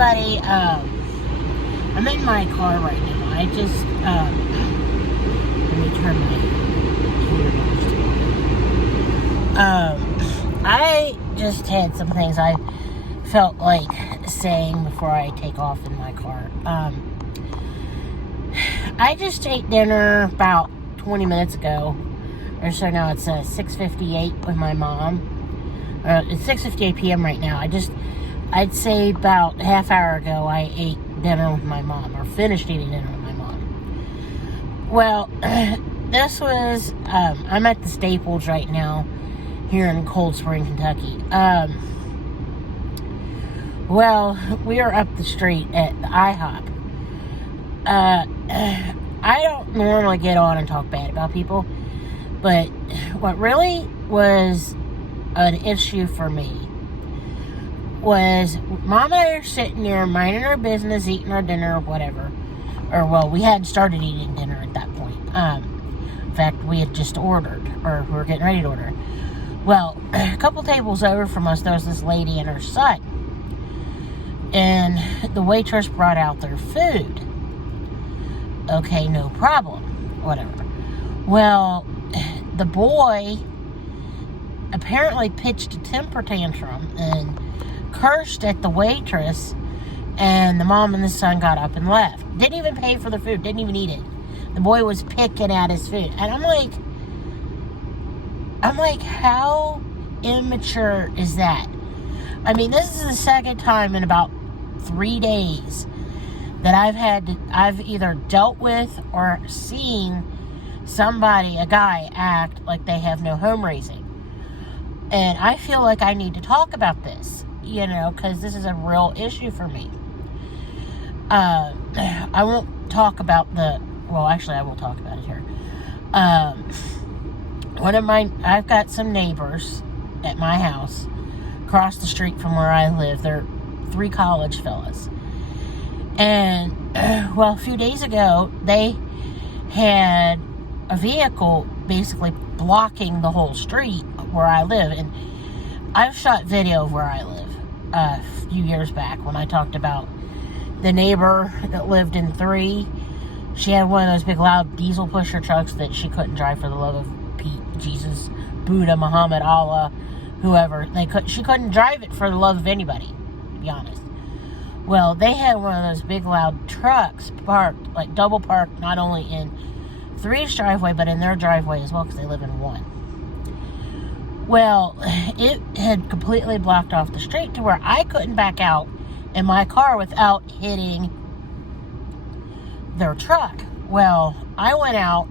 everybody. I'm in my car right now. I just, let me turn my computer down. I just had some things I felt like saying before I take off in my car. I just ate dinner about 20 minutes ago, or so now. It's 6:58 with my mom. It's 6:58 p.m. right now. I'd say about a half hour ago, I ate dinner with my mom, or finished eating dinner with my mom. Well, this was, I'm at the Staples right now, here in Cold Spring, Kentucky. Well, we are up the street at the IHOP. I don't normally get on and talk bad about people, but what really was an issue for me was Mom and I are sitting there minding our business, eating our dinner or whatever. Or, well, we hadn't started eating dinner at that point. In fact, we had just ordered, or we were getting ready to order. Well, a couple tables over from us, there was this lady and her son. And the waitress brought out their food. Okay, no problem. Whatever. Well, the boy apparently pitched a temper tantrum and cursed at the waitress, and the mom and the son got up and left. Didn't even pay for the food, didn't even eat it. The boy was picking at his food. And I'm like, how immature is that? I mean, this is the second time in about 3 days that I've either dealt with or seen a guy act like they have no home raising. And I feel like I need to talk about this, because this is a real issue for me. I won't talk about I will talk about it here. I've got some neighbors at my house across the street from where I live. They're 3 college fellas. And, well, a few days ago, they had a vehicle basically blocking the whole street where I live. And I've shot video of where I live a few years back when I talked about the neighbor that lived in 3. She had one of those big loud diesel pusher trucks that she couldn't drive for the love of Pete, Jesus, Buddha, Muhammad, Allah, whoever. She couldn't drive it for the love of anybody, to be honest. Well, they had one of those big loud trucks parked, like double parked, not only in 3's driveway, but in their driveway as well, because they live in 1. Well, it had completely blocked off the street to where I couldn't back out in my car without hitting their truck. Well, I went out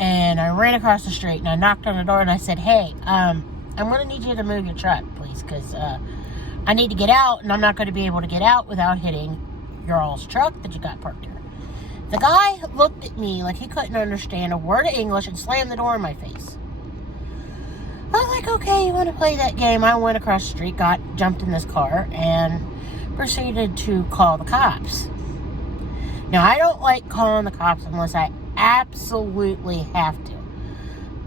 and I ran across the street and I knocked on the door and I said, hey, I'm going to need you to move your truck, please, because I need to get out, and I'm not going to be able to get out without hitting your all's truck that you got parked here. The guy looked at me like he couldn't understand a word of English and slammed the door in my face. I was like, okay, you want to play that game? I went across the street, jumped in this car, and proceeded to call the cops. Now, I don't like calling the cops unless I absolutely have to.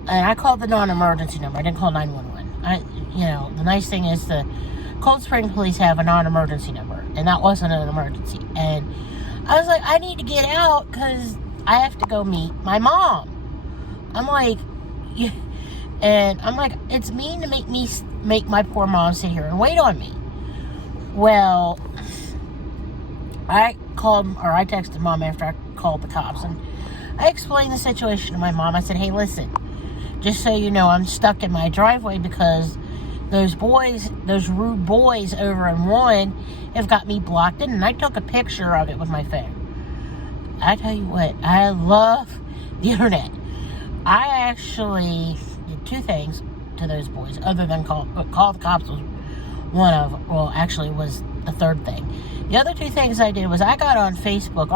And I called the non-emergency number. I didn't call 911. The nice thing is the Cold Spring Police have a non-emergency number, and that wasn't an emergency. And I was like, I need to get out because I have to go meet my mom. It's mean to make my poor mom sit here and wait on me. Well, I texted Mom after I called the cops, and I explained the situation to my mom. I said, hey, listen, just so you know, I'm stuck in my driveway because those rude boys over in 1 have got me blocked in, and I took a picture of it with my phone. I tell you what, I love the internet. I actually did 2 things to those boys, other than call the cops was one of, well, actually was the 3rd thing. The other 2 things I did was I got on Facebook.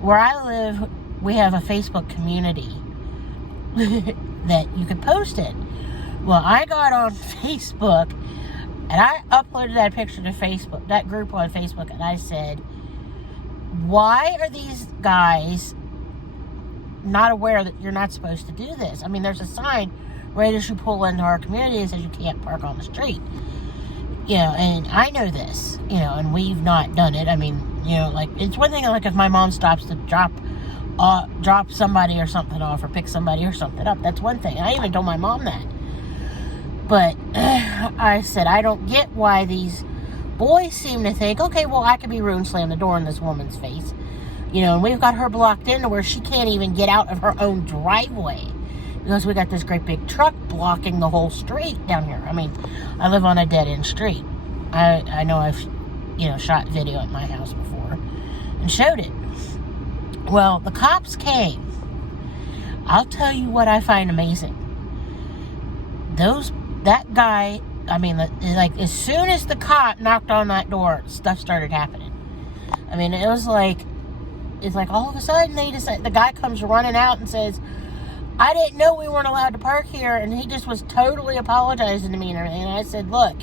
Where I live, we have a Facebook community that you could post it. Well, I got on Facebook and I uploaded that picture to Facebook, that group on Facebook, and I said, why are these guys not aware that you're not supposed to do this? I mean, there's a sign right as you pull into our community that says you can't park on the street. and I know this, and we've not done it. I mean, like, it's one thing, like, if my mom stops to drop somebody or something off, or pick somebody or something up, that's one thing. I even told my mom that. But I said, I don't get why these boys seem to think, okay, well, I could be rude and slam the door in this woman's face. And we've got her blocked in to where she can't even get out of her own driveway, because we got this great big truck blocking the whole street down here. I mean, I live on a dead-end street. I know I've, shot video at my house before and showed it. Well, the cops came. I'll tell you what I find amazing. That guy, I mean, like, as soon as the cop knocked on that door, stuff started happening. I mean, it's like all of a sudden the guy comes running out and says, I didn't know we weren't allowed to park here, and he just was totally apologizing to me and everything. And I said, look,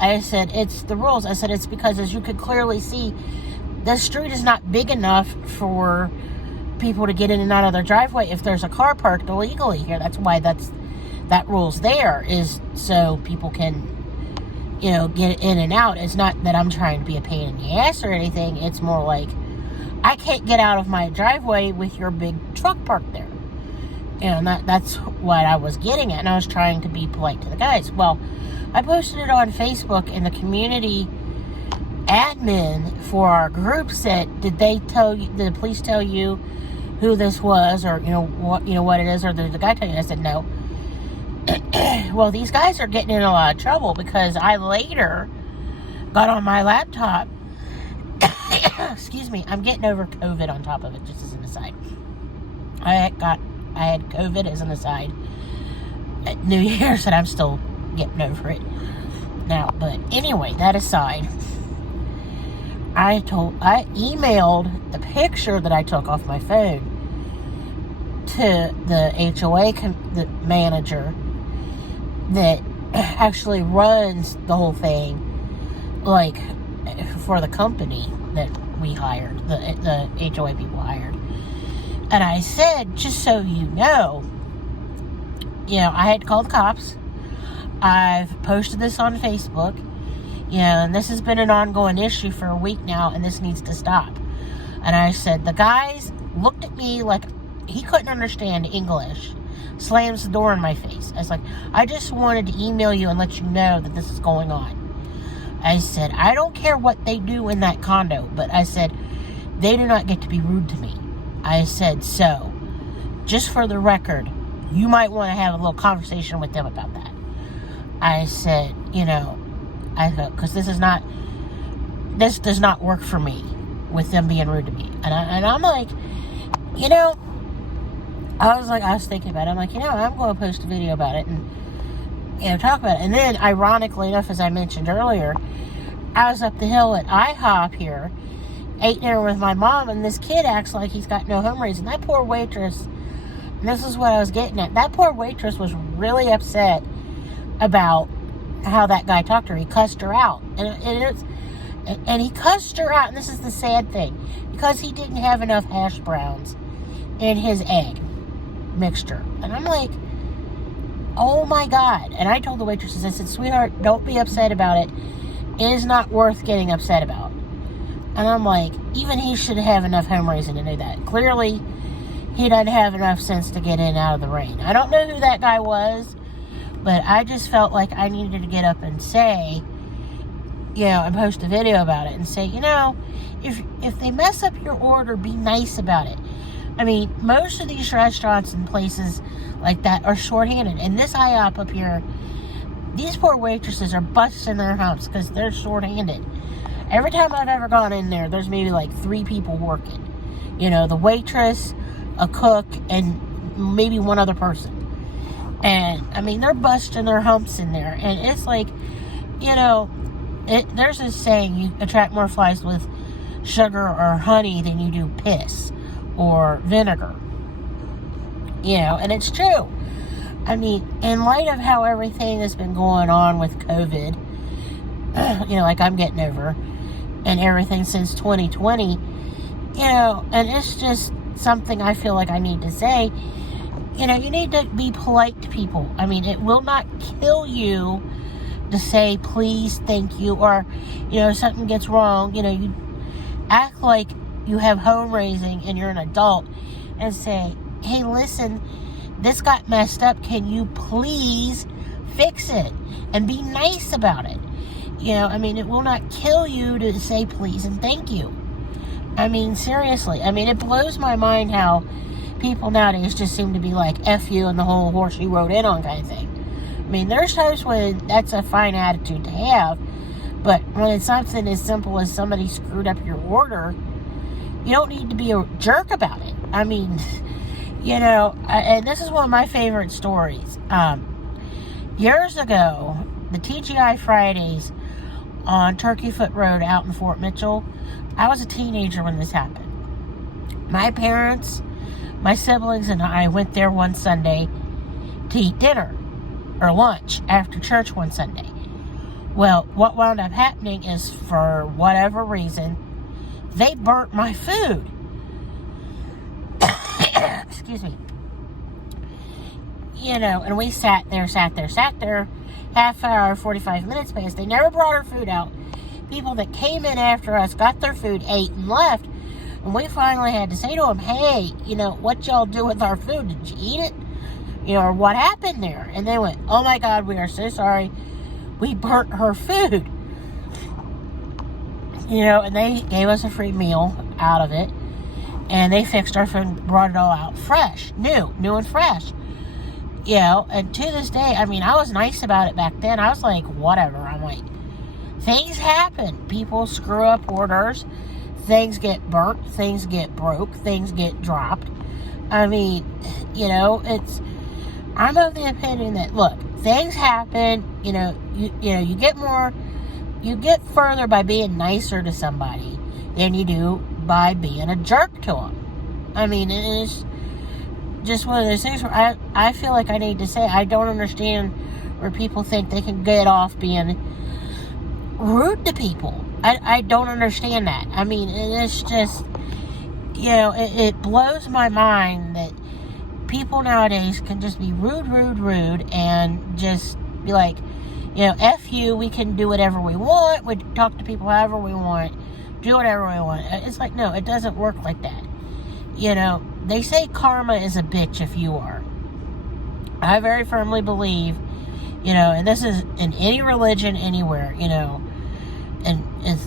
it's the rules. I said, it's because, as you could clearly see, the street is not big enough for people to get in and out of their driveway if there's a car parked illegally here. That's why that rule's there, is so people can, get in and out. It's not that I'm trying to be a pain in the ass or anything. It's more like, I can't get out of my driveway with your big truck parked there. And that's what I was getting at, and I was trying to be polite to the guys. Well, I posted it on Facebook, and the community admin for our group said, did the police tell you who this was, or what it is, or did the guy tell you? I said no. Well, these guys are getting in a lot of trouble, because I later got on my laptop. Excuse me, I'm getting over COVID on top of it, just as an aside. I had COVID, as an aside, at New Year's, and I'm still getting over it now. But anyway, that aside, I emailed the picture that I took off my phone to the HOA the manager that actually runs the whole thing, like, for the company that we hired, the HOA people hired. And I said, just so you know, I had called the cops. I've posted this on Facebook. And this has been an ongoing issue for a week now, and this needs to stop. And I said, the guys looked at me like he couldn't understand English, slams the door in my face. I was like, I just wanted to email you and let you know that this is going on. I said, I don't care what they do in that condo, but I said, they do not get to be rude to me. I said, so, just for the record, you might want to have a little conversation with them about that. I said, because this does not work for me with them being rude to me. And I'm like, I was thinking about it. I'm like, I'm going to post a video about it and, talk about it. And then, ironically enough, as I mentioned earlier, I was up the hill at IHOP here, ate dinner with my mom, and this kid acts like he's got no home raising. That poor waitress, and this is what I was getting at, that poor waitress was really upset about how that guy talked to her. He cussed her out. And he cussed her out, and this is the sad thing, because he didn't have enough hash browns in his egg mixture. And I'm like, oh my God. And I told the waitresses, I said, sweetheart, don't be upset about it. It is not worth getting upset about. And I'm like, even he should have enough home raising to know that. Clearly, he doesn't have enough sense to get in and out of the rain. I don't know who that guy was, but I just felt like I needed to get up and say, and post a video about it and say, if they mess up your order, be nice about it. I mean, most of these restaurants and places like that are shorthanded. And this IHOP up here, these poor waitresses are busting their humps because they're shorthanded. Every time I've ever gone in there, there's maybe like 3 people working. The waitress, a cook, and maybe one other person. And, I mean, they're busting their humps in there. And it's like, there's this saying, you attract more flies with sugar or honey than you do piss or vinegar. And it's true. I mean, in light of how everything has been going on with COVID, like I'm getting over, and everything since 2020, and it's just something I feel like I need to say. You need to be polite to people. I mean, it will not kill you to say please, thank you, or, something gets wrong, you act like you have home raising and you're an adult and say, hey, listen, this got messed up. Can you please fix it? And be nice about it. It will not kill you to say please and thank you. Seriously. It blows my mind how people nowadays just seem to be like, F you and the whole horse you rode in on kind of thing. There's times when that's a fine attitude to have, but when it's something as simple as somebody screwed up your order, you don't need to be a jerk about it. And this is one of my favorite stories. Years ago, the TGI Fridays on Turkey Foot Road out in Fort Mitchell, I was a teenager when this happened. My parents, my siblings, and I went there one Sunday to eat dinner or lunch after church one Sunday. Well, what wound up happening is, for whatever reason, they burnt my food. Excuse me. And we sat there. Half hour, 45 minutes passed. They never brought our food out. People that came in after us got their food, ate, and left. And we finally had to say to them, hey, what y'all do with our food? Did you eat it? Or what happened there? And they went, oh my God, we are so sorry. We burnt her food. And they gave us a free meal out of it. And they fixed our food and brought it all out fresh, new and fresh. And to this day, I was nice about it back then. I was like, whatever. I'm like, things happen. People screw up orders. Things get burnt. Things get broke. Things get dropped. I'm of the opinion that, look, things happen. You get further by being nicer to somebody than you do by being a jerk to them. It is just one of those things where I feel like I need to say, I don't understand where people think they can get off being rude to people. I don't understand that. It's just, it blows my mind that people nowadays can just be rude, and just be like, F you, we can do whatever we want, we talk to people however we want, do whatever we want. It's like, no, it doesn't work like that. They say karma is a bitch if you are. I very firmly believe, and this is in any religion, anywhere, and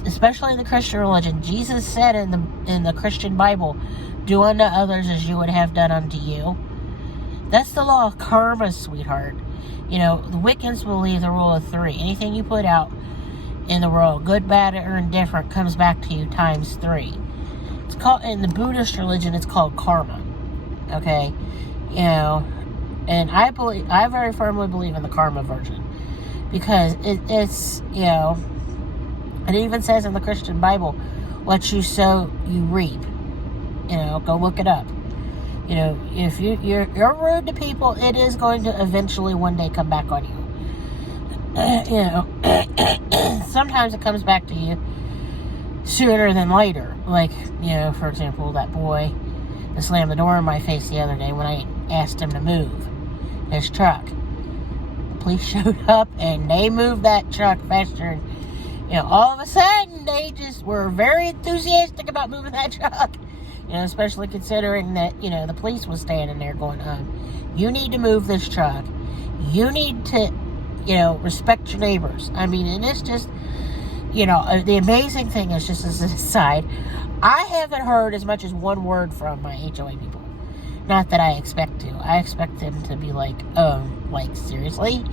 especially in the Christian religion. Jesus said in the Christian Bible, do unto others as you would have done unto you. That's the law of karma, sweetheart. The Wiccans believe the rule of 3. Anything you put out in the world, good, bad, or indifferent, comes back to you times 3. It's called, in the Buddhist religion, it's called karma. Okay? And I very firmly believe in the karma version. Because it's, it even says in the Christian Bible, what you sow, you reap. Go look it up. If you're rude to people, it is going to eventually one day come back on you. Sometimes it comes back to you sooner than later. Like, for example, that boy that slammed the door in my face the other day when I asked him to move his truck. The police showed up and they moved that truck faster. And, all of a sudden, they just were very enthusiastic about moving that truck. Especially considering that, the police was standing there going, you need to move this truck. You need to, respect your neighbors. And it's just, the amazing thing is, just as an aside, I haven't heard as much as one word from my HOA people. Not that I expect to. I expect them to be like, seriously?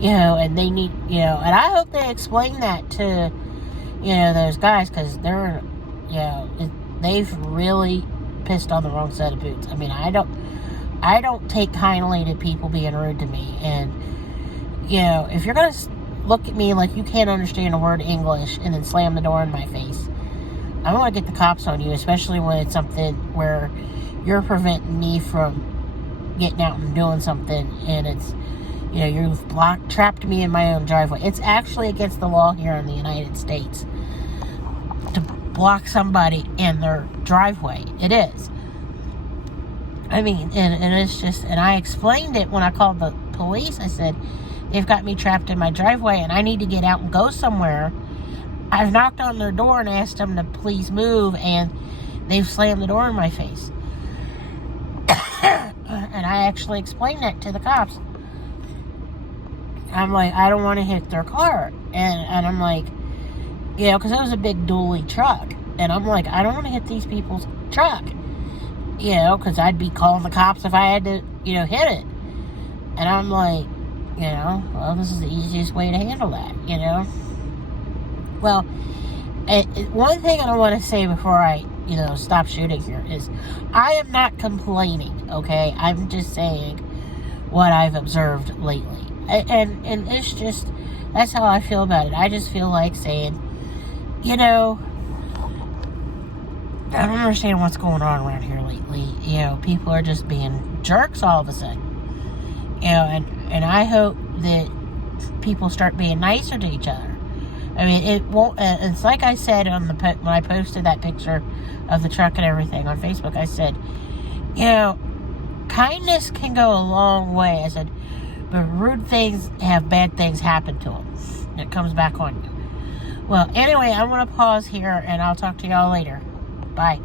And they need, and I hope they explain that to, those guys, because they're, they've really pissed on the wrong set of boots. I don't take kindly to people being rude to me. And, if you're going to look at me like you can't understand a word of English and then slam the door in my face, I'm going to get the cops on you, especially when it's something where you're preventing me from getting out and doing something, and it's, you've trapped me in my own driveway. It's actually against the law here in the United States to block somebody in their driveway. It is. And it's just, and I explained it when I called the police. I said, They've got me trapped in my driveway and I need to get out and go somewhere. I've knocked on their door and asked them to please move, and they've slammed the door in my face. And I actually explained that to the cops. I'm like, I don't want to hit their car. And I'm like, because it was a big dually truck. And I'm like, I don't want to hit these people's truck. Because I'd be calling the cops if I had to, hit it. And I'm like, well, this is the easiest way to handle that, Well, one thing I want to say before I, stop shooting here is I am not complaining, okay? I'm just saying what I've observed lately. And it's just, that's how I feel about it. I just feel like saying, I don't understand what's going on around here lately. People are just being jerks all of a sudden. And I hope that people start being nicer to each other. I mean, it won't. It's like I said when I posted that picture of the truck and everything on Facebook. I said, kindness can go a long way. I said, but rude things have bad things happen to them. It comes back on you. Well, anyway, I'm going to pause here, and I'll talk to y'all later. Bye.